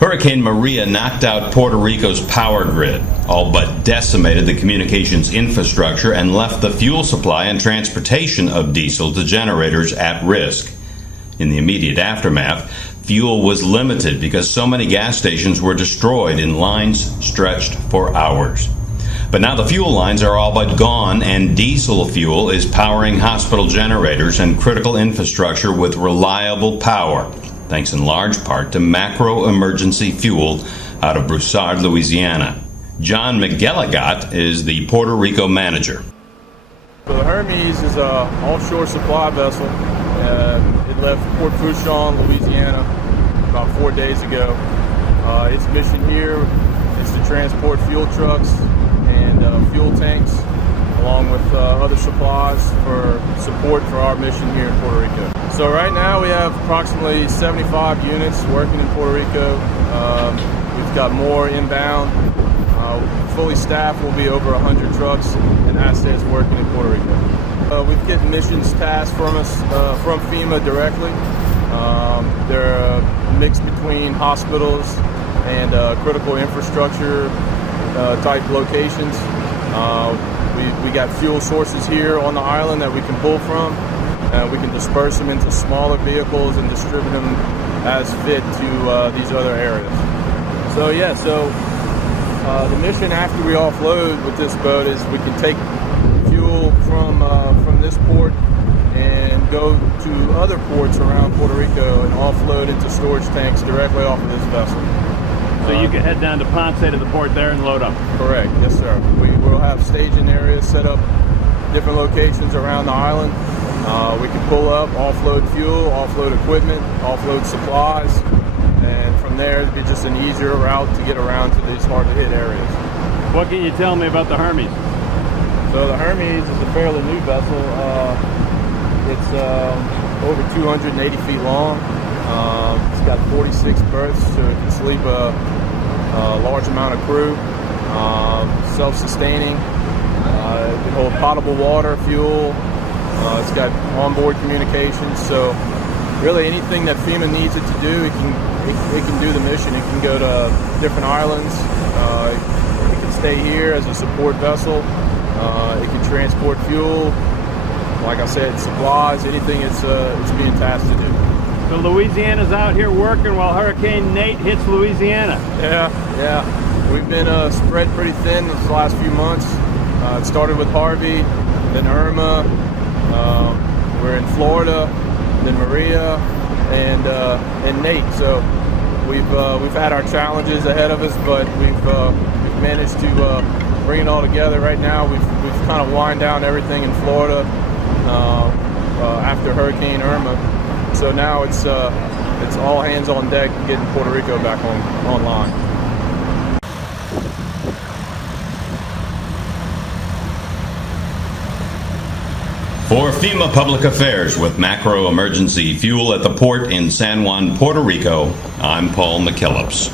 Hurricane Maria knocked out Puerto Rico's power grid, all but decimated the communications infrastructure, and left the fuel supply and transportation of diesel to generators at risk. In the immediate aftermath, fuel was limited because so many gas stations were destroyed in lines stretched for hours. But now the fuel lines are all but gone, and diesel fuel is powering hospital generators and critical infrastructure with reliable power, thanks in large part to Macro Emergency Fuel out of Broussard, Louisiana. John McGilligot is the Puerto Rico manager. So the Hermes is an offshore supply vessel. It left Port Fourchon, Louisiana, about 4 days ago. Its mission here is to transport fuel trucks and fuel tanks, along with other supplies for support for our mission here in Puerto Rico. So right now we have approximately 75 units working in Puerto Rico. We've got more inbound. Fully staffed will be over 100 trucks and assets working in Puerto Rico. We've get missions tasks from us from FEMA directly. They're a mix between hospitals and critical infrastructure type locations. We got fuel sources here on the island that we can pull from. We can disperse them into smaller vehicles and distribute them as fit to these other areas. So yeah, the mission after we offload with this boat is we can take fuel from this port and go to other ports around Puerto Rico and offload into storage tanks directly off of this vessel. So you can head down to Ponce to the port there and load up? Correct, yes sir. We will have staging areas set up, different locations around the island. We can pull up, offload fuel, offload equipment, offload supplies, and from there it'd be just an easier route to get around to these hard to hit areas. What can you tell me about the Hermes? So the Hermes is a fairly new vessel. It's over 280 feet long. It's got 46 berths, so it can sleep a large amount of crew. Self-sustaining. It can hold potable water, fuel. It's got onboard communications. So really anything that FEMA needs it to do, it can do the mission. It can go to different islands. It can stay here as a support vessel. It can transport fuel. Like I said, supplies, anything it's being tasked to do. So Louisiana's out here working while Hurricane Nate hits Louisiana. Yeah. We've been spread pretty thin this last few months. It started with Harvey, then Irma. We're in Florida, then Maria, and Nate. So we've had our challenges ahead of us, but we've managed to bring it all together. Right now, we've kind of wind down everything in Florida after Hurricane Irma. So now it's all hands on deck getting Puerto Rico back online. For FEMA Public Affairs with Macro Emergency Fuel at the port in San Juan, Puerto Rico, I'm Paul McKillips.